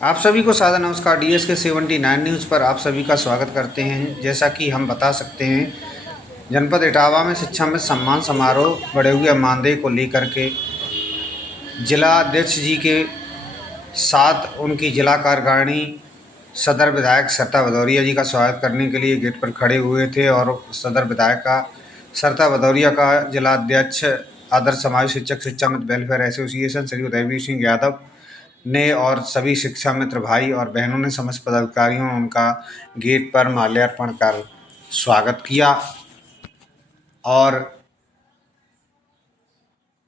आप सभी को सादर नमस्कार। DSK 79 न्यूज़ पर आप सभी का स्वागत करते हैं। जैसा कि हम बता सकते हैं, जनपद इटावा में शिक्षा में सम्मान समारोह बढ़े हुए मानदेय को लेकर के जिला अध्यक्ष जी के साथ उनकी जिला कार्यकारिणी सदर विधायक सरिता भदौरिया जी का स्वागत करने के लिए गेट पर खड़े हुए थे और सदर विधायिका सरिता भदौरिया का जिला अध्यक्ष आदर्श समाज शिक्षक शिक्षा मित्र वेलफेयर एसोसिएशन श्री उदयवीर सिंह यादव ने और सभी शिक्षा मित्र भाई और बहनों ने समस्त पदाधिकारियों ने उनका गेट पर माल्यार्पण कर स्वागत किया और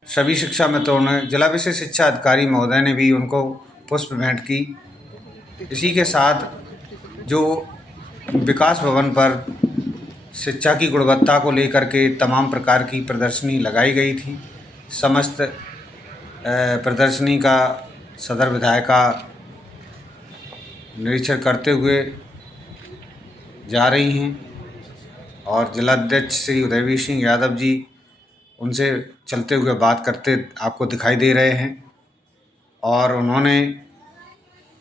सभी शिक्षा मित्रों ने जिला विशेष शिक्षा अधिकारी महोदय ने भी उनको पुष्प भेंट की। इसी के साथ जो विकास भवन पर शिक्षा की गुणवत्ता को लेकर के तमाम प्रकार की प्रदर्शनी लगाई गई थी, समस्त प्रदर्शनी का सदर विधायिका निरीक्षण करते हुए जा रही हैं और जिलाध्यक्ष श्री उदयवीर सिंह यादव जी उनसे चलते हुए बात करते आपको दिखाई दे रहे हैं और उन्होंने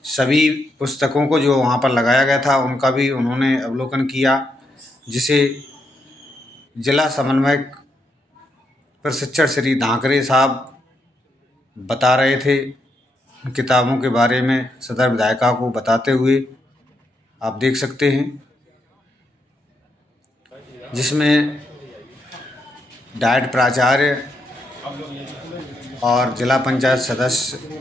सभी पुस्तकों को जो वहाँ पर लगाया गया था उनका भी उन्होंने अवलोकन किया, जिसे जिला समन्वयक प्रशिक्षण श्री धाकरे साहब बता रहे थे किताबों के बारे में सदर विधायिका को बताते हुए आप देख सकते हैं, जिसमें डाइट प्राचार्य और जिला पंचायत सदस्य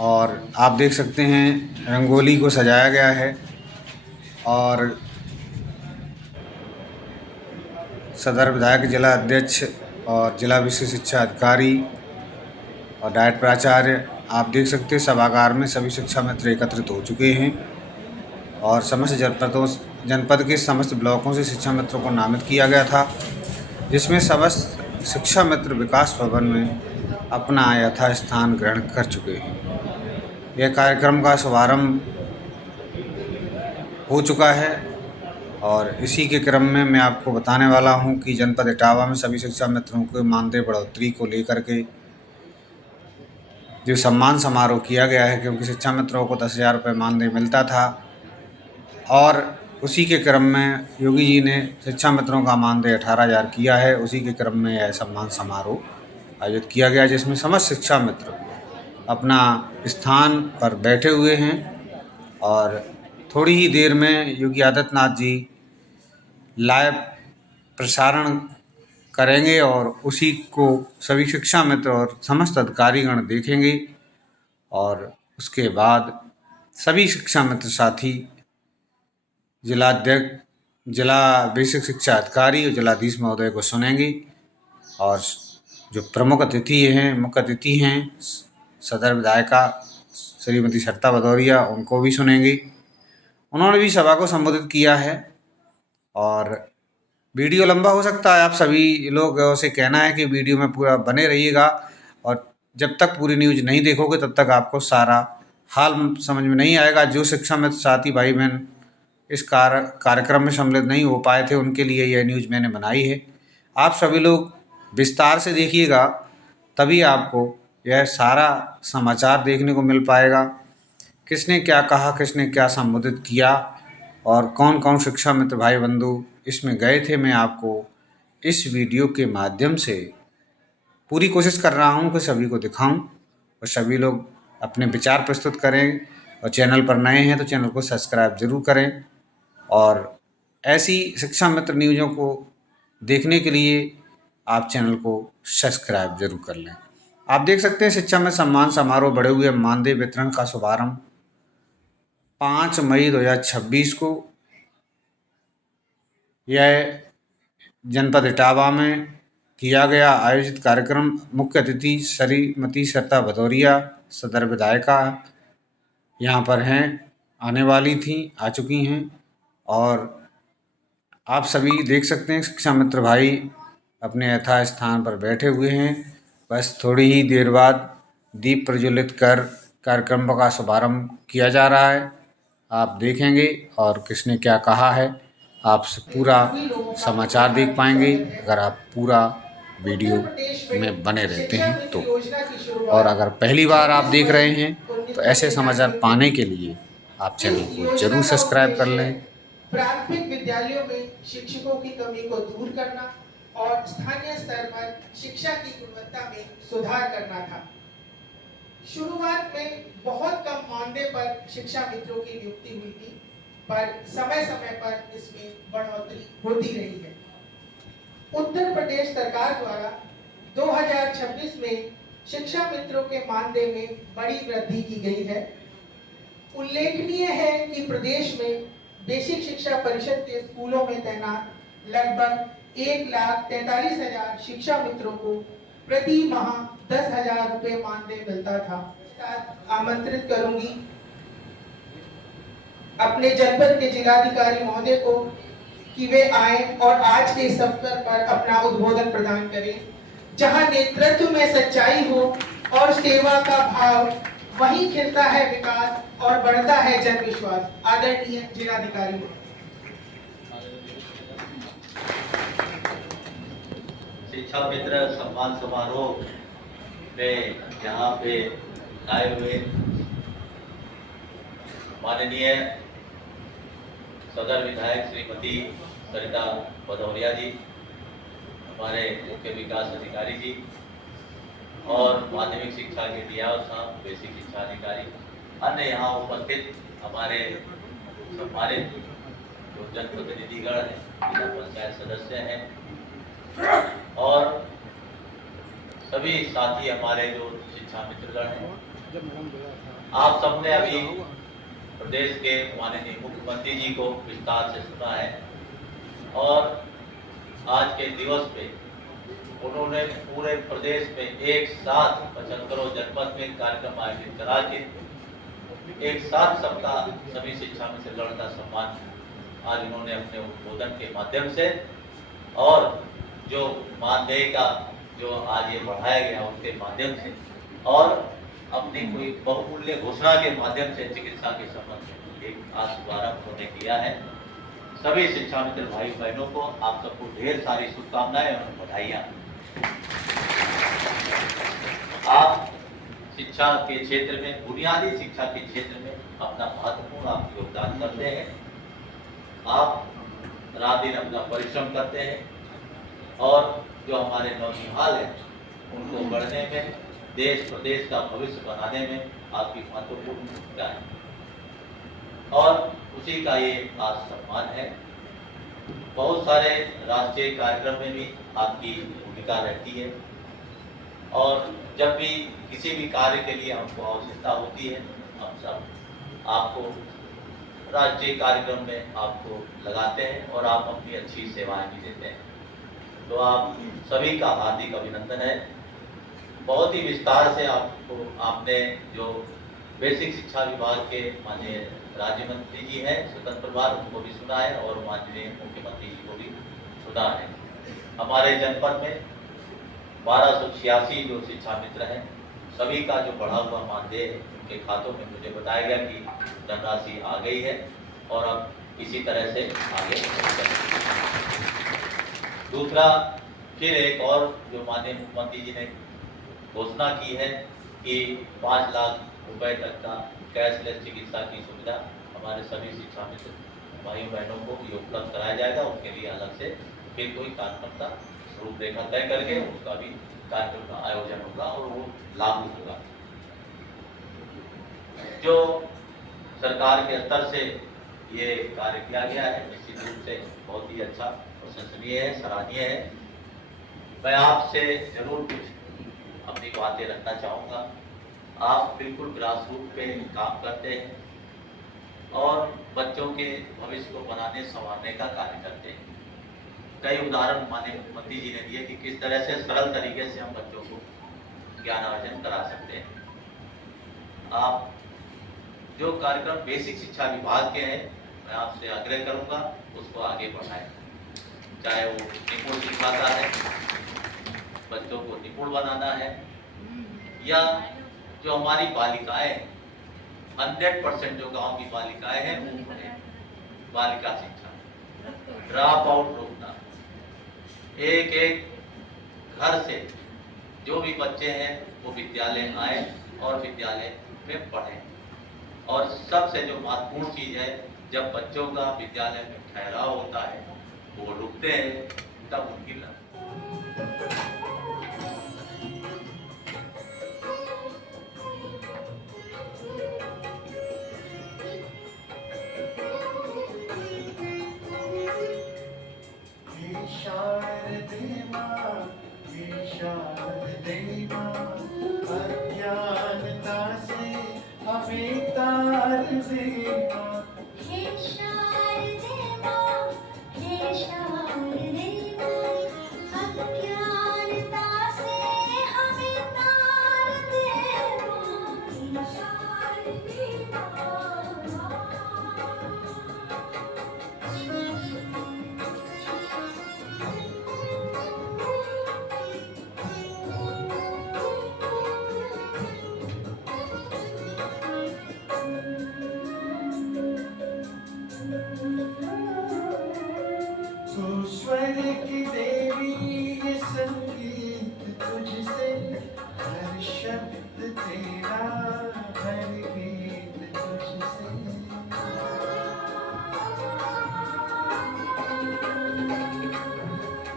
और आप देख सकते हैं रंगोली को सजाया गया है और सदर विधायक जिला अध्यक्ष और जिला विशेष शिक्षा अधिकारी और डाइट प्राचार्य आप देख सकते हैं सभागार में सभी शिक्षा मित्र एकत्रित हो चुके हैं और समस्त जनपद के समस्त ब्लॉकों से शिक्षा मित्रों को नामित किया गया था, जिसमें समस्त शिक्षा मित्र विकास भवन में अपना यथास्थान ग्रहण कर चुके हैं। यह कार्यक्रम का शुभारंभ हो चुका है और इसी के क्रम में मैं आपको बताने वाला हूं कि जनपद इटावा में सभी शिक्षा मित्रों के मानदेय बढ़ोतरी को लेकर के जो सम्मान समारोह किया गया है, क्योंकि शिक्षा मित्रों को 10,000 रुपये मानदेय मिलता था और उसी के क्रम में योगी जी ने शिक्षा मित्रों का मानदेय 18,000 किया है। उसी के क्रम में यह सम्मान समारोह आयोजित किया गया, जिसमें समस्त शिक्षा मित्र अपना स्थान पर बैठे हुए हैं और थोड़ी ही देर में योगी आदित्यनाथ जी लाइव प्रसारण करेंगे और उसी को सभी शिक्षा मित्र और समस्त अधिकारीगण देखेंगे और उसके बाद सभी शिक्षा मित्र साथी जिलाध्यक्ष, जिला बेसिक शिक्षा अधिकारी और जिलाधीश महोदय को सुनेंगे और जो प्रमुख अतिथि हैं, मुख्य अतिथि हैं सदर विधायिका श्रीमती सरिता भदौरिया, उनको भी सुनेंगे। उन्होंने भी सभा को संबोधित किया है और वीडियो लंबा हो सकता है, आप सभी लोगों से कहना है कि वीडियो में पूरा बने रहिएगा और जब तक पूरी न्यूज़ नहीं देखोगे तब तक आपको सारा हाल समझ में नहीं आएगा। जो शिक्षा मित्र साथी भाई बहन इस कार्यक्रम में सम्मिलित नहीं हो पाए थे उनके लिए यह न्यूज़ मैंने बनाई है। आप सभी लोग विस्तार से देखिएगा, तभी आपको यह सारा समाचार देखने को मिल पाएगा, किसने क्या कहा, किसने क्या संबोधित किया और कौन कौन शिक्षा मित्र भाई बंधु इसमें गए थे। मैं आपको इस वीडियो के माध्यम से पूरी कोशिश कर रहा हूं कि सभी को दिखाऊं और सभी लोग अपने विचार प्रस्तुत करें और चैनल पर नए हैं तो चैनल को सब्सक्राइब जरूर करें और ऐसी शिक्षा मित्र न्यूज़ों को देखने के लिए आप चैनल को सब्सक्राइब जरूर कर लें। आप देख सकते हैं शिक्षा में सम्मान समारोह बढ़े हुए मानदेय वितरण का शुभारंभ 5 मई 2026 को यह जनपद इटावा में किया गया। आयोजित कार्यक्रम मुख्य अतिथि श्रीमती सरिता भदौरिया सदर विधायिका यहाँ पर हैं, आने वाली थी, आ चुकी हैं और आप सभी देख सकते हैं शिक्षा मित्र भाई अपने यथा स्थान पर बैठे हुए हैं। बस थोड़ी ही देर बाद दीप प्रज्वलित कर कार्यक्रम का शुभारंभ किया जा रहा है, आप देखेंगे और किसने क्या कहा है आप पूरा समाचार देख पाएंगे अगर आप पूरा वीडियो में बने रहते हैं तो। और अगर पहली बार आप देख रहे हैं तो ऐसे समाचार पाने के लिए आप चैनल को जरूर सब्सक्राइब कर लें। प्राथमिक विद्यालयों में शिक्षकों की कमी को दूर करना और स्थानीय स्तर पर शिक्षा की गुणवत्ता में सुधार करना था। शुरुआत में बहुत कम मानदेय पर शिक्षा मित्रों की नियुक्ति हुई थी, पर समय समय पर इसमें बढ़ोतरी होती रही है। उत्तर प्रदेश सरकार द्वारा 2026 में शिक्षा मित्रों के मानदेय में बड़ी वृद्धि की गई है। उल्लेखनीय है कि प्रदेश में बेसिक शिक्षा परिषद के स्कूलों में तैनात लगभग 1,43,000 शिक्षा मित्रों को प्रति माह 10,000 रुपए मानदेय मिलता था। साथ आमंत्रित करूंगी अपने जनपद के जिलाधिकारी महोदय को कि वे आए और आज के इस अवसर पर अपना उद्बोधन प्रदान करें। जहां नेतृत्व में सच्चाई हो और सेवा का भाव, वहीं खिलता है विकास और बढ़ता है जन विश्वास। आदरणीय जिलाधिकारी। शिक्षा मित्र सम्मान समारोह में यहाँ पे आए हुए माननीय सदर विधायक श्रीमती सरिता भदौरिया जी, हमारे मुख्य विकास अधिकारी जी और माध्यमिक शिक्षा के डीआर साहब, बेसिक शिक्षा अधिकारी, अन्य यहाँ उपस्थित हमारे सम्मानित जो जनप्रतिनिधिगण हैं, जिला पंचायत सदस्य हैं और सभी साथी हमारे जो शिक्षा मित्रगण हैं। आप सबने अभी प्रदेश के माननीय मुख्यमंत्री जी को विस्तार से सुना है और आज के दिवस पे उन्होंने पूरे प्रदेश में एक साथ 75 जनपद में कार्यक्रम आयोजित करा के एक साथ सबका सभी शिक्षा मित्रगण का सम्मान आज उन्होंने अपने उद्बोधन के माध्यम से और जो मानदेय का जो आज ये बढ़ाया गया उसके माध्यम से और अपनी कोई बहुमूल्य घोषणा के माध्यम से चिकित्सा के संबंध में एक आज शुभारंभ उन्होंने किया है। सभी शिक्षा मित्र भाई बहनों को आप सबको ढेर सारी शुभकामनाएं और बधाइयाँ। आप शिक्षा के क्षेत्र में, बुनियादी शिक्षा के क्षेत्र में अपना महत्वपूर्ण आप योगदान करते हैं। आप रात दिन अपना परिश्रम करते हैं और जो हमारे नौनिहाल हैं उनको बढ़ने में, देश प्रदेश का भविष्य बनाने में आपकी महत्वपूर्ण भूमिका है और उसी का ये आज सम्मान है। बहुत सारे राष्ट्रीय कार्यक्रम में भी आपकी भूमिका रहती है और जब भी किसी भी कार्य के लिए हमको आवश्यकता होती है, हम सब आपको राष्ट्रीय कार्यक्रम में आपको लगाते हैं और आप अपनी अच्छी सेवाएं भी देते हैं। तो आप सभी का हार्दिक अभिनंदन है। बहुत ही विस्तार से आपने जो बेसिक शिक्षा विभाग के माननीय राज्य मंत्री जी हैं स्वतंत्र प्रभार, उनको भी सुना है और माननीय मुख्यमंत्री जी को भी सुना है। हमारे जनपद में 1286 जो शिक्षा मित्र हैं, सभी का जो बढ़ा हुआ मानदेय है उनके खातों में मुझे बताया गया कि धनराशि आ गई है और अब इसी तरह से आगे। दूसरा, फिर एक और जो माननीय मुख्यमंत्री जी ने घोषणा की है कि 5 लाख रुपए तक का कैशलेस चिकित्सा की सुविधा हमारे सभी शिक्षा मित्र भाइयों बहनों को उपलब्ध कराया जाएगा। उसके लिए अलग से फिर कोई कार्यक्रम का रूपरेखा तय करके उसका भी कार्यक्रम का आयोजन होगा और वो लागू होगा। जो सरकार के स्तर से ये कार्य किया गया है, निश्चित रूप से बहुत ही अच्छा, प्रशंसनीय है, सराहनीय है। मैं आपसे जरूर कुछ अपनी बातें रखना चाहूँगा। आप बिल्कुल ग्रास रूट पे काम करते हैं और बच्चों के भविष्य को बनाने संवारने का कार्य करते हैं। कई उदाहरण माननीय मुख्यमंत्री जी ने दिए कि किस तरह से सरल तरीके से हम बच्चों को ज्ञान अर्जन करा सकते हैं। आप जो कार्यक्रम बेसिक शिक्षा विभाग के हैं, मैं आपसे आग्रह करूंगा उसको आगे बढ़ाएं। चाहे वो निपुण सिखाता है, बच्चों को निपुण बनाना है, या जो हमारी बालिकाएं 100% जो गांव की बालिकाएं हैं वो बालिका शिक्षा, ड्रॉप आउट रोकना। एक एक घर से जो भी बच्चे हैं वो विद्यालय आए और विद्यालय में पढ़ें। और सबसे जो महत्वपूर्ण चीज़ है, जब बच्चों का विद्यालय में ठहराव होता है, वो रुकते हैं, तब उनकी अज्ञानता से हमें तार देना। हे शारदे माँ, हे शारदे माँ, अज्ञानता से हमें तार देना। हे शारदे तू स्वर की देवी, ये संगीत तुझसे, हर शब्द तेरा, हर गीत तुझसे।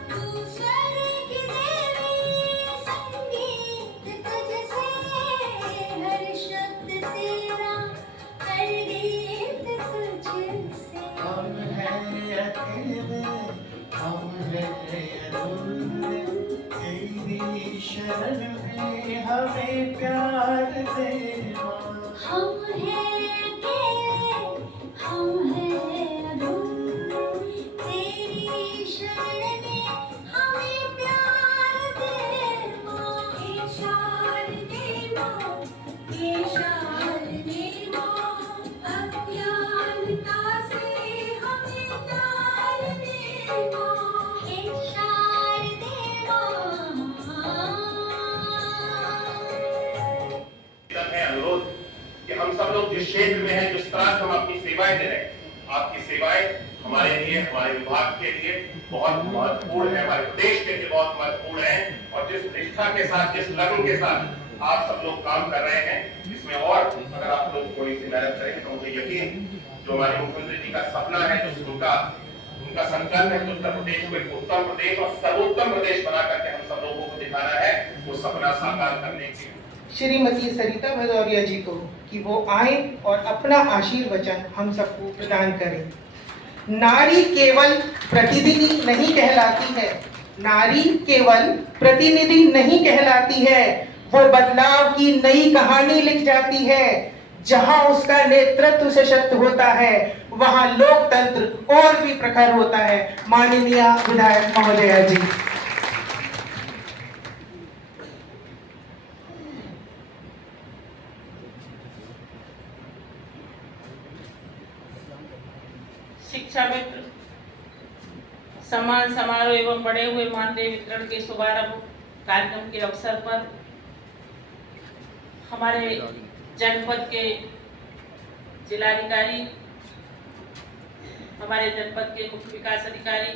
तू स्वर की देवी, संगीत तुझसे, हर शब्द तेरा, हर गीत तुझसे। हम हैं अकेले, हम हैं अधूरे, तेरी शरण में हमें प्यार देना। हम हैं अकेले, हम हैं अधूरे, तेरी शरण में हमें प्यार दे माँ। हे शारदे माँ, हे शारदे माँ, अज्ञानता से हमें तार दे माँ। हे शारदे माँ। है अनुरोध कि हम सब लोग जिस क्षेत्र में हैं, जिस तरह से हम अपनी सेवाएं दे रहे हैं, आपकी सेवाएं हमारे लिए, हमारे विभाग के लिए बहुत महत्वपूर्ण है, हमारे प्रदेश के लिए बहुत महत्वपूर्ण है। और जिस निष्ठा के साथ, जिस लगन के साथ आप सब लोग काम कर रहे हैं, इसमें और अगर आप लोग थोड़ी सी मेहनत करेंगे तो मुझे यकीन, जो हमारे मुख्यमंत्री जी का सपना है, जो उनका संकल्प है कि उत्तर प्रदेश को एक उत्तम प्रदेश और सर्वोत्तम प्रदेश बना करके हम सब लोगों को दिखाना है, वो सपना साकार करने के लिए श्रीमती सरिता भदौरिया जी को कि वो आए और अपना आशीर्वचन हम सबको प्रदान करें। नारी केवल प्रतिनिधि नहीं कहलाती है, नारी केवल प्रतिनिधि नहीं कहलाती है, वो बदलाव की नई कहानी लिख जाती है। जहां उसका नेतृत्व सशक्त होता है, वहां लोकतंत्र और भी प्रखर होता है। माननीय विधायक महोदया जी। शिक्षा मित्र सम्मान समारोह एवं बढ़े हुए मानदेय वितरण के शुभारंभ कार्यक्रम के अवसर पर हमारे जनपद के जिलाधिकारी, हमारे जनपद के मुख्य विकास अधिकारी,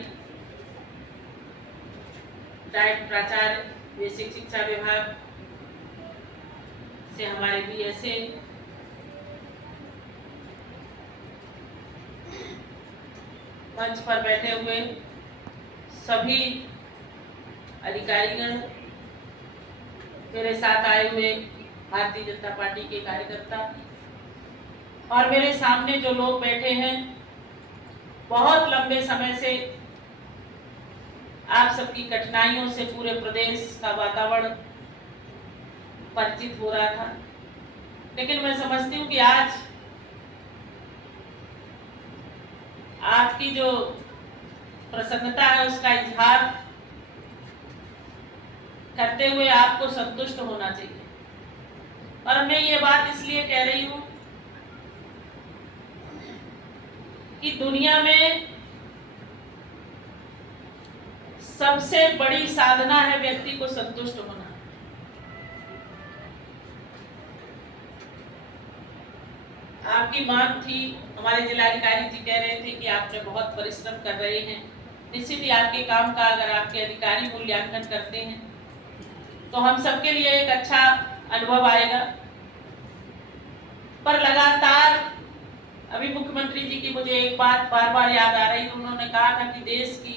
डायट प्राचार्य, बेसिक शिक्षा विभाग से हमारे बीएसए, मंच पर बैठे हुए सभी अधिकारीगण, मेरे साथ आए हुए भारतीय जनता पार्टी के कार्यकर्ता और मेरे सामने जो लोग बैठे हैं, बहुत लंबे समय से आप सबकी कठिनाइयों से पूरे प्रदेश का वातावरण परिचित हो रहा था, लेकिन मैं समझती हूँ कि आज आपकी जो प्रसन्नता है उसका इजहार करते हुए आपको संतुष्ट होना चाहिए। और मैं ये बात इसलिए कह रही हूँ कि दुनिया में सबसे बड़ी साधना है व्यक्ति को संतुष्ट होना। आपकी मांग थी, हमारे जिलाधिकारी जी कह रहे थे कि आपने बहुत परिश्रम कर रहे हैं। निश्चित ही आपके काम का अगर आपके अधिकारी मूल्यांकन करते हैं तो हम सबके लिए एक अच्छा अनुभव आएगा पर लगातार अभी मुख्यमंत्री जी की मुझे एक बात बार बार याद आ रही है। उन्होंने कहा था कि देश की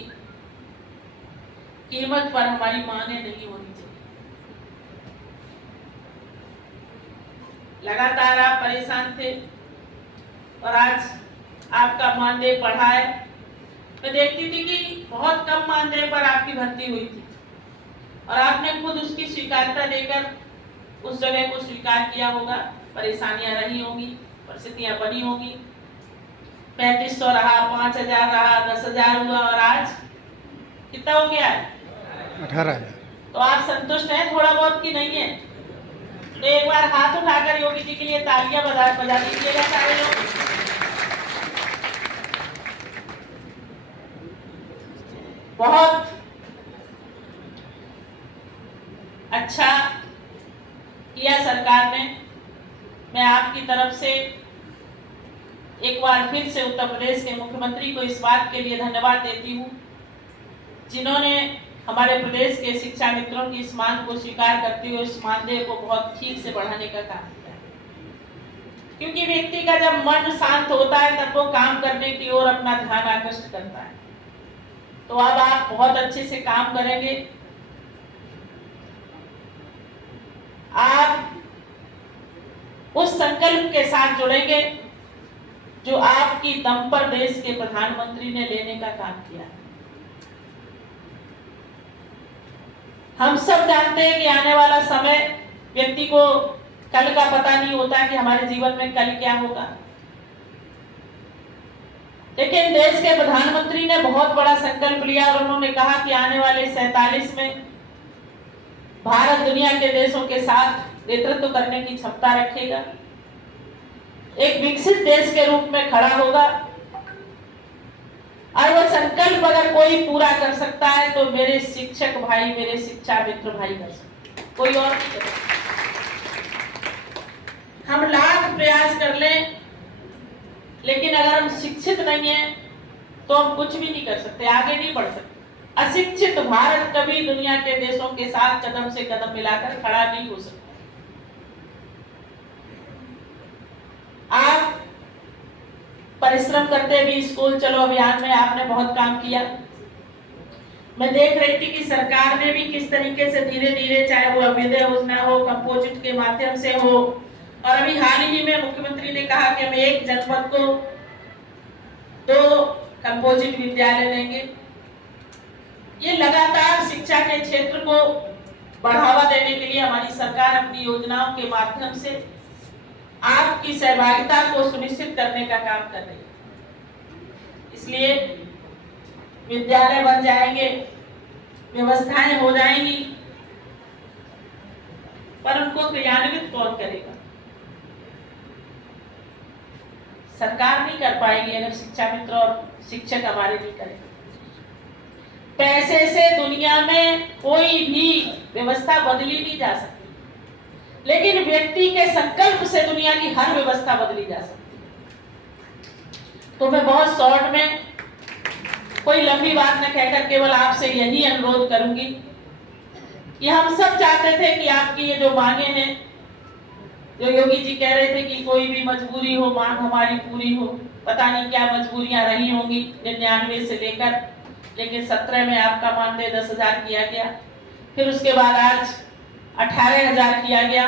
कीमत पर हमारी मांगे नहीं होनी चाहिए। लगातार आप परेशान थे और आज आपका मानदेय बढ़ा है। मैं देखती थी कि बहुत कम मानदेय पर आपकी भर्ती हुई थी और आपने खुद उसकी स्वीकारता देकर उस जगह को स्वीकार किया होगा। परेशानियां रही होंगी, परिस्थितियां बनी होंगी। 3500 रहा, 5000 रहा, 10,000 हुआ और आज कितना हो गया है? 18,000। तो आप संतुष्ट हैं थोड़ा बहुत कि नहीं है? तो एक बार हाथ उठाकर योगी जी के लिए तालियां बजा दीजिएगा सारे लोग। बहुत अच्छा किया सरकार ने। मैं आपकी तरफ से एक बार फिर से उत्तर प्रदेश के मुख्यमंत्री को इस बात के लिए धन्यवाद देती हूँ जिन्होंने हमारे प्रदेश के शिक्षा मित्रों की इस मांग को स्वीकार करते हुए इस मानदेय को बहुत ठीक से बढ़ाने का काम किया। क्योंकि व्यक्ति का जब मन शांत होता है तब वो काम करने की ओर अपना ध्यान आकर्षित करता है। तो अब आप बहुत अच्छे से काम करेंगे। आप उस संकल्प के साथ जुड़ेंगे जो आपकी दम पर देश के प्रधानमंत्री ने लेने का काम किया। हम सब जानते हैं कि आने वाला समय व्यक्ति को कल का पता नहीं होता कि हमारे जीवन में कल क्या होगा। लेकिन देश के प्रधानमंत्री ने बहुत बड़ा संकल्प लिया और उन्होंने कहा कि आने वाले 47 में भारत दुनिया के देशों के साथ नेतृत्व करने की क्षमता रखेगा, एक विकसित देश के रूप में खड़ा होगा। और वह संकल्प अगर कोई पूरा कर सकता है तो मेरे शिक्षक भाई, मेरे शिक्षा मित्र भाई कर सकते, कोई और नहीं कर सकता। हम लाख प्रयास कर लें लेकिन अगर हम शिक्षित नहीं हैं तो हम कुछ भी नहीं कर सकते, आगे नहीं बढ़ सकते। अशिक्षित भारत कभी दुनिया के देशों के साथ कदम से कदम मिलाकर खड़ा नहीं हो सकता। आप परिश्रम करते भी स्कूल चलो अभियान में आपने बहुत काम किया। मैं देख रही थी कि सरकार ने भी किस तरीके से धीरे धीरे, चाहे वो अभ्युदय योजना हो, कंपोजिट के माध्यम से हो, और अभी हाल ही में मुख्यमंत्री ने कहा कि हम एक जनपद को 2 कंपोजिट विद्यालय देंगे। ये लगातार शिक्षा के क्षेत्र को बढ़ावा देने के लिए हमारी सरकार अपनी योजनाओं के माध्यम से आपकी सहभागिता को सुनिश्चित करने का काम कर रही है। इसलिए विद्यालय बन जाएंगे, व्यवस्थाएं हो जाएंगी, पर उनको क्रियान्वित कौन करेगा? सरकार नहीं कर पाएगी अगर शिक्षा मित्र और शिक्षक हमारे नहीं करेंगे। पैसे से दुनिया में कोई भी व्यवस्था बदली नहीं जा सकती, लेकिन व्यक्ति के संकल्प से दुनिया की हर व्यवस्था बदली जा सकती है। तो मैं बहुत शॉर्ट में, कोई लंबी बात न कहकर केवल आपसे यही अनुरोध करूंगी कि हम सब चाहते थे कि आपकी ये जो मांगे हैं, जो योगी जी कह रहे थे कि कोई भी मजबूरी हो मांग हमारी पूरी हो, पता नहीं क्या मजबूरियां रही होंगी 99 से लेकर, लेकिन 17 में आपका मानदेय 10,000 किया गया, फिर उसके बाद आज 18,000 किया गया,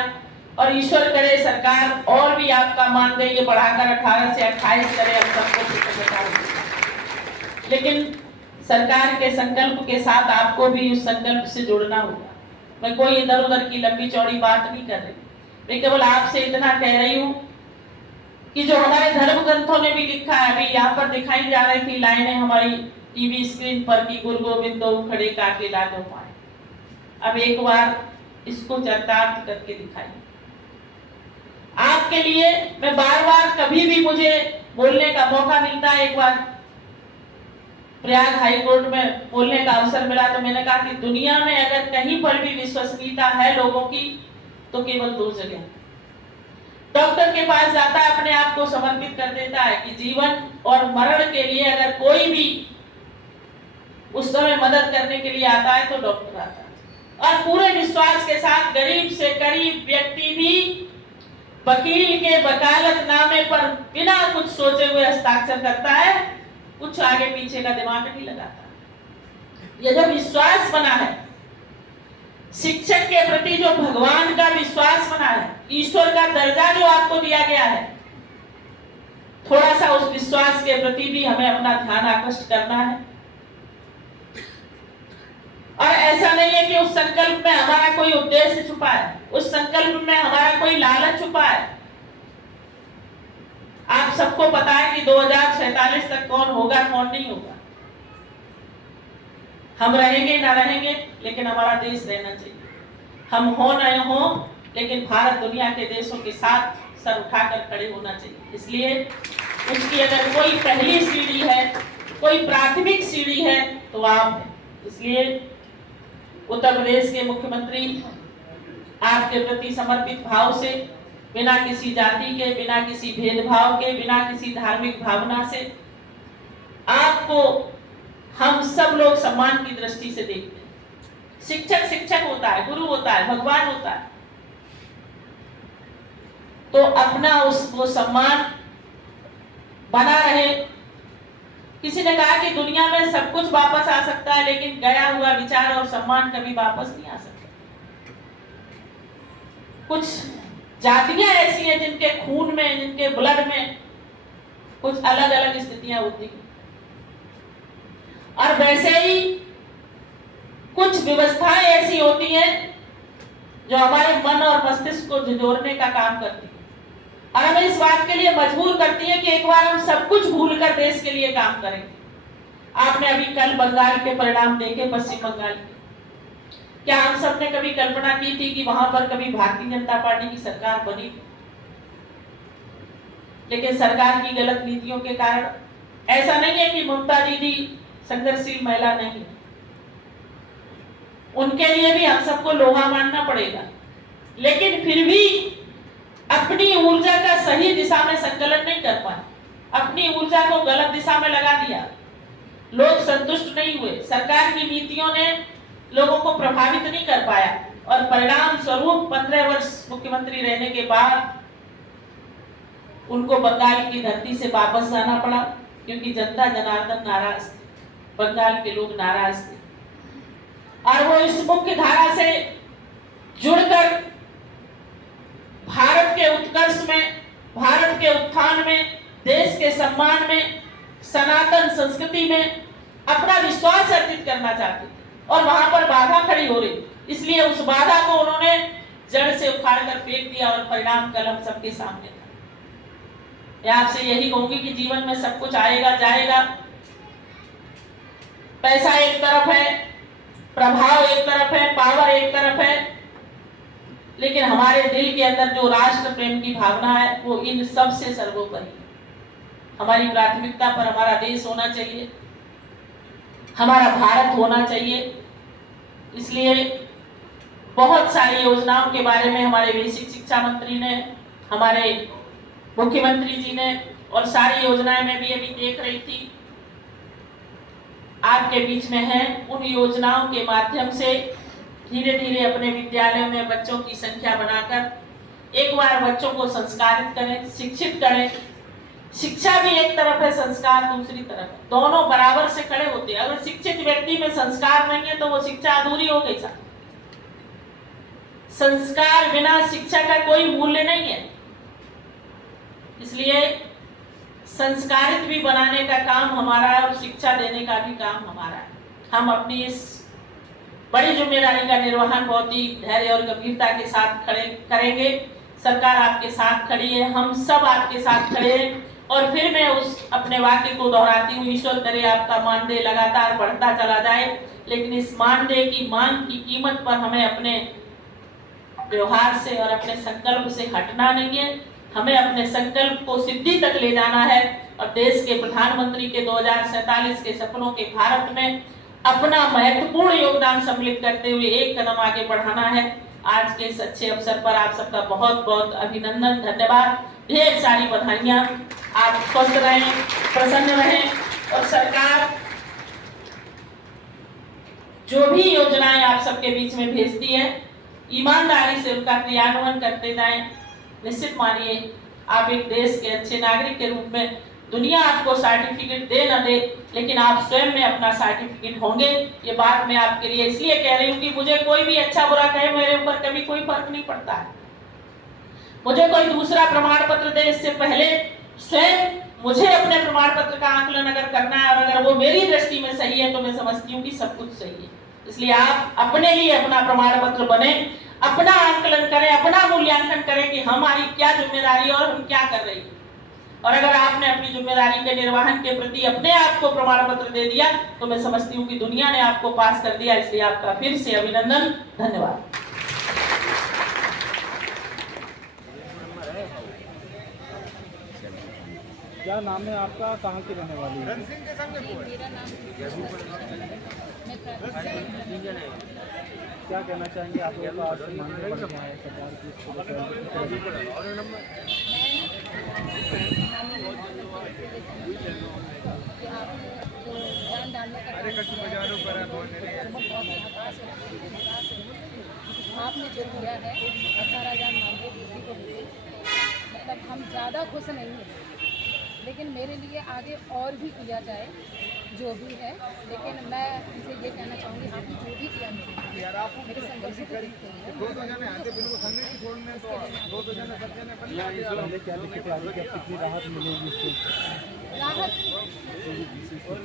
और ईश्वर करे सरकार और भी आपका मानदेय ये बढ़ाकर 18 से 28 करे, हम सबको। लेकिन सरकार के संकल्प के साथ आपको भी उस संकल्प से जुड़ना होगा। मैं कोई इधर उधर की लंबी चौड़ी बात नहीं कर रही, मैं केवल आपसे इतना कह रही हूँ कि जो हमारे धर्म ग्रंथों ने भी लिखा है, अभी यहाँ पर दिखाई जा रही थी लाइनें हमारी टीवी स्क्रीन पर कि गुरु गोविंद दो खड़े काके लागो पाए। अब एक बार इसको चरितार्थ करके दिखाइए। आपके लिए मैं बार बार, कभी भी मुझे बोलने का मौका मिलता है, एक बार प्रयाग हाई कोर्ट में बोलने का अवसर मिला तो मैंने कहा कि दुनिया में अगर कहीं पर भी विश्वसनीयता है लोगों की तो केवल 2 जगह। डॉक्टर के पास जाता है, अपने आप को समर्पित कर देता है कि जीवन और मरण के लिए अगर कोई भी उस समय मदद करने के लिए आता है तो डॉक्टर आता है, और पूरे विश्वास के साथ गरीब से गरीब व्यक्ति भी वकील के वकालतनामे पर बिना कुछ सोचे हुए हस्ताक्षर करता है, कुछ आगे पीछे का दिमाग नहीं लगाता। यह जो विश्वास बना है शिक्षक के प्रति, जो भगवान का विश्वास बना है, ईश्वर का दर्जा जो आपको दिया गया है, थोड़ा सा उस विश्वास के प्रति भी हमें अपना ध्यान आकृष्ट करना है। और ऐसा नहीं है कि उस संकल्प में हमारा कोई उद्देश्य छुपा है, उस संकल्प में हमारा कोई लालच छुपा है। आप सबको पता है कि 2047 तक कौन होगा कौन नहीं होगा। हम रहेंगे ना रहेंगे, लेकिन हमारा देश रहना चाहिए। हम हो न हो, लेकिन भारत दुनिया के देशों के साथ सर उठाकर खड़े होना चाहिए। इसलिए उसकी अगर कोई पहली सीढ़ी है, कोई प्राथमिक सीढ़ी है, तो आप हैं। इसलिए उत्तर प्रदेश के मुख्यमंत्री आपके प्रति समर्पित भाव से, बिना किसी जाति के, बिना किसी भेदभाव के, बिना किसी धार्मिक भावना से आपको हम सब लोग सम्मान की दृष्टि से देखते हैं। शिक्षक शिक्षक होता है, गुरु होता है, भगवान होता है। तो अपना वो सम्मान बना रहे। किसी ने कहा कि दुनिया में सब कुछ वापस आ सकता है, लेकिन गया हुआ विचार और सम्मान कभी वापस नहीं आ सकता। कुछ जातियां ऐसी हैं जिनके खून में, जिनके ब्लड में कुछ अलग अलग स्थितियां होती हैं, और वैसे ही कुछ व्यवस्थाएं ऐसी होती हैं जो हमारे मन और मस्तिष्क को झंझोरने का काम करती है, और हमें इस बात के लिए मजबूर करती है कि एक बार हम सब कुछ भूलकर देश के लिए काम करें। आपने अभी कल बंगाल के परिणाम देखे, पश्चिम बंगाल के। क्या हम सब ने कभी कल्पना की थी कि वहां पर कभी भारतीय जनता पार्टी की सरकार बनी? लेकिन सरकार की गलत नीतियों के कारण, ऐसा नहीं है कि ममता दीदी संघर्षशील महिला नहीं, उनके लिए भी हम सबको लोहा मानना पड़ेगा, लेकिन फिर भी अपनी ऊर्जा का सही दिशा में संकलन नहीं कर पाए, अपनी ऊर्जा को गलत दिशा में लगा दिया। लोग संतुष्ट नहीं हुए, सरकार की नीतियों ने लोगों को प्रभावित नहीं कर पाया, और परिणाम स्वरूप 15 वर्ष मुख्यमंत्री रहने के बाद उनको बंगाल की धरती से वापस जाना पड़ा, क्योंकि जनता जनार्दन नाराज थे, बंगाल के लोग नाराज थे, और वो इस मुख्य धारा से जुड़कर भारत के उत्कर्ष में, भारत के उत्थान में, देश के सम्मान में, सनातन संस्कृति में अपना विश्वास अर्जित करना चाहते थे, और वहां पर बाधा खड़ी हो रही। इसलिए उस बाधा को उन्होंने जड़ से उखाड़ कर फेंक दिया, और परिणाम कल हम सबके सामने था। मैं आपसे यही कहूंगी कि जीवन में सब कुछ आएगा जाएगा। पैसा एक तरफ है, प्रभाव एक तरफ है, पावर एक तरफ है, लेकिन हमारे दिल के अंदर जो राष्ट्र प्रेम की भावना है वो इन सब से सर्वोपरि है। हमारी प्राथमिकता पर हमारा देश होना चाहिए, हमारा भारत होना चाहिए। इसलिए बहुत सारी योजनाओं के बारे में हमारे बेसिक शिक्षा मंत्री ने, हमारे मुख्यमंत्री जी ने, और सारी योजनाएं मैं भी अभी देख रही थी, आपके बीच में है। उन योजनाओं के माध्यम से धीरे धीरे अपने विद्यालयों में बच्चों की संख्या बढ़ाकर एक बार बच्चों को संस्कारित करें, शिक्षित करें। शिक्षा भी एक तरफ है, संस्कार दूसरी तरफ है, दोनों बराबर से खड़े होते हैं। अगर शिक्षित व्यक्ति में संस्कार नहीं है तो वो शिक्षा अधूरी हो गई। संस्कार बिना शिक्षा का कोई मूल्य नहीं है। इसलिए संस्कारित भी बनाने का काम हमारा है, और शिक्षा देने का भी काम हमारा है। हम अपनी इस बड़ी जिम्मेदारी का निर्वहन बहुत ही धैर्य और गंभीरता के साथ करेंगे। सरकार आपके साथ खड़ी है, हम सब आपके साथ खड़े हैं। और फिर मैं उस अपने वाक्य को दोहराती हूँ, ईश्वर करे आपका मानदेय लगातार बढ़ता चला जाए, लेकिन इस मानदेय की मांग की कीमत पर हमें अपने व्यवहार से और अपने संकल्प से हटना नहीं है। हमें अपने संकल्प को सिद्धि तक ले जाना है, और देश के प्रधानमंत्री के 2047 के सपनों के भारत में अपना महत्वपूर्ण योगदान सम्मिलित करते हुए एक कदम आगे बढ़ाना है। आज के इस अच्छे अवसर पर आप सबका बहुत बहुत अभिनंदन, धन्यवाद, ढेर सारी बधाइयाँ। आप स्वस्थ रहें, प्रसन्न रहें, और सरकार जो भी योजनाएं आप सबके बीच में भेजती है, ईमानदारी से उनका क्रियान्वयन करते जाएं। निश्चित मानिए आप एक देश के अच्छे नागरिक के रूप में दुनिया आपको सर्टिफिकेट दे न दे, लेकिन आप स्वयं में अपना सर्टिफिकेट होंगे। ये बात मैं आपके लिए इसलिए कह रही हूँ कि मुझे कोई भी अच्छा बुरा कहे, मेरे ऊपर कभी कोई फर्क नहीं पड़ता है। मुझे कोई दूसरा प्रमाण पत्र दे, इससे पहले स्वयं मुझे अपने प्रमाण पत्र का आकलन अगर करना है और अगर वो मेरी दृष्टि में सही है तो मैं समझती हूँ कि सब कुछ सही है। इसलिए आप अपने लिए अपना प्रमाण पत्र बने, अपना आकलन करें, अपना मूल्यांकन करें कि हमारी क्या जिम्मेदारी है और हम क्या कर रही हैं। और अगर आपने अपनी जिम्मेदारी के निर्वहन के प्रति अपने आप को प्रमाण पत्र दे दिया तो मैं समझती हूँ कि दुनिया ने आपको पास कर दिया। इसलिए आपका फिर से अभिनंदन, धन्यवाद। क्या नाम है आपका, कहाँ की रहने वाली है? मेरा नाम मैं क्या कहना चाहेंगे आप लोग का आज मांगे बढ़ गया है सरकार आपने जो किया है 18,000 मांगे बेटी को लेकर, मतलब हम ज़्यादा खुश नहीं हैं, लेकिन मेरे लिए आगे और भी किया जाए जो भी है। लेकिन मैं उनसे ये कहना चाहूँगी आपने जो भी किया मेरे संघर्ष को देखते हुए कितनी राहत मिलेगी इससे? राहत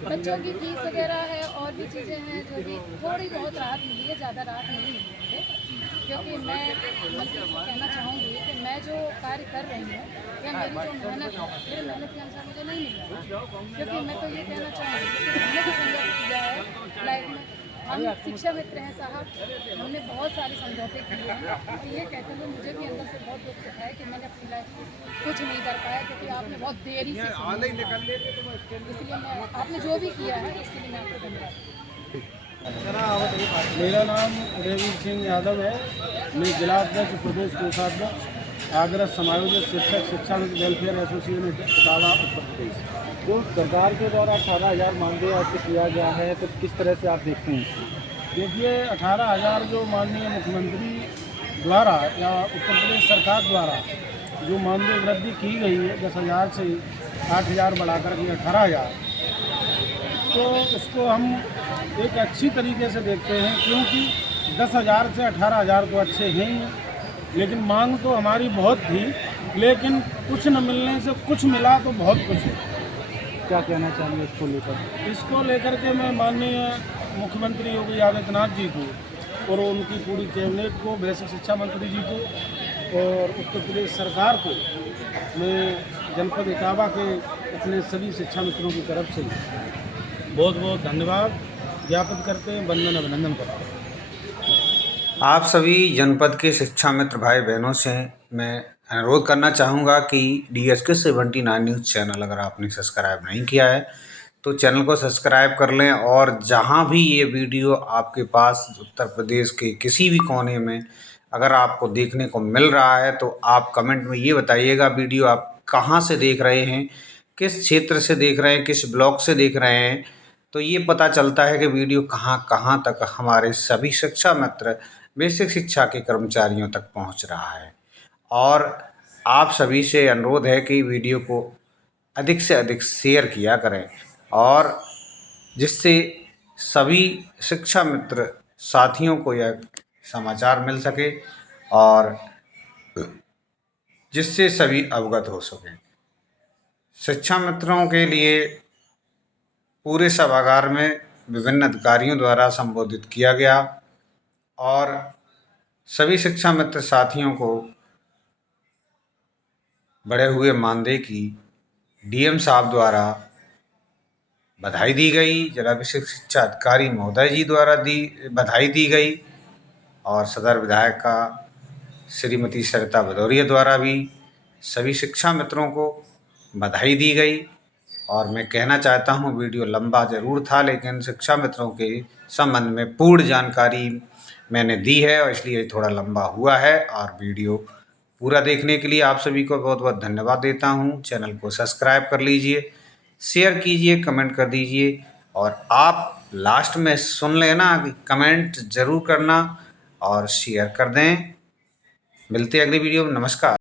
बच्चों की फीस वगैरह है और भी चीज़ें हैं जो भी थोड़ी बहुत राहत मिली है, ज़्यादा राहत नहीं मिली है। क्योंकि मैं कहना चाहूँगी कि मैं जो कार्य कर रही हूँ या मेरी जो मेहनत है, मेरे मेहनत के अनुसार मुझे नहीं मिल रहा। क्योंकि मैं तो ये कहना चाहूँगी कि हमने भी संघर्ष किया है लाइफ में। हम शिक्षा मित्र हैं साहब, हमने बहुत सारे समझौते किए हैं और ये कहते हुए मुझे भी अंदर से बहुत दुख होता है कि मैंने अपनी लाइफ में कुछ नहीं कर पाया, क्योंकि आपने बहुत देरी से इसलिए मैं आपने जो भी किया है उसके लिए मैं आपको धन्यवाद। मेरा नाम उदयवीर सिंह यादव है। मैं जिला अध्यक्ष प्रदेश कोषाध्यक्ष आदर्श समायोजित शिक्षक शिक्षा वेलफेयर एसोसिएशन इटावा उत्तर प्रदेश। जो सरकार के द्वारा 18,000 मानदेय आपसे किया गया है तो किस तरह से आप देखते हैं? देखिए 18,000 जो माननीय मुख्यमंत्री द्वारा या उत्तर प्रदेश सरकार द्वारा जो मानदेय वृद्धि की गई है 10,000 से 8,000 बढ़ाकर के 18,000, तो उसको हम एक अच्छी तरीके से देखते हैं, क्योंकि 10,000 से 18,000 तो अच्छे हैं ही, लेकिन मांग तो हमारी बहुत थी, लेकिन कुछ न मिलने से कुछ मिला तो बहुत कुछ है। क्या कहना चाहेंगे इसको लेकर? इसको लेकर के मैं माननीय मुख्यमंत्री योगी आदित्यनाथ जी को और उनकी पूरी कैबिनेट को, बेसिक शिक्षा मंत्री जी को और उत्तर प्रदेश सरकार को मैं जनपद इटावा के अपने सभी शिक्षा मित्रों की तरफ से बहुत बहुत धन्यवाद ज्ञापित करते हैं, वंदन अभिनंदन करते हैं। आप सभी जनपद के शिक्षा मित्र भाई बहनों से मैं अनुरोध करना चाहूँगा कि DSK 79 न्यूज़ चैनल अगर आपने सब्सक्राइब नहीं किया है तो चैनल को सब्सक्राइब कर लें, और जहाँ भी ये वीडियो आपके पास उत्तर प्रदेश के किसी भी कोने में अगर आपको देखने को मिल रहा है तो आप कमेंट में ये बताइएगा वीडियो आप कहाँ से देख रहे हैं, किस क्षेत्र से देख रहे हैं, किस ब्लॉक से देख रहे हैं। तो ये पता चलता है कि वीडियो कहाँ कहाँ तक हमारे सभी शिक्षा मित्र बेसिक शिक्षा के कर्मचारियों तक पहुँच रहा है। और आप सभी से अनुरोध है कि वीडियो को अधिक से अधिक शेयर किया करें, और जिससे सभी शिक्षा मित्र साथियों को यह समाचार मिल सके और जिससे सभी अवगत हो सकें। शिक्षा मित्रों के लिए पूरे सभागार में विभिन्न अधिकारियों द्वारा संबोधित किया गया और सभी शिक्षा मित्र साथियों को बढ़े हुए मानदेय की DM साहब द्वारा बधाई दी गई, जिला विशिष्ट शिक्षा अधिकारी महोदय जी द्वारा बधाई दी गई, और सदर विधायिका श्रीमती सरिता भदौरिया द्वारा भी सभी शिक्षा मित्रों को बधाई दी गई। और मैं कहना चाहता हूँ वीडियो लंबा ज़रूर था, लेकिन शिक्षा मित्रों के संबंध में पूर्ण जानकारी मैंने दी है और इसलिए थोड़ा लंबा हुआ है। और वीडियो पूरा देखने के लिए आप सभी को बहुत बहुत धन्यवाद देता हूँ। चैनल को सब्सक्राइब कर लीजिए, शेयर कीजिए, कमेंट कर दीजिए, और आप लास्ट में सुन लेना कि कमेंट ज़रूर करना और शेयर कर दें। मिलते हैं अगली वीडियो में। नमस्कार।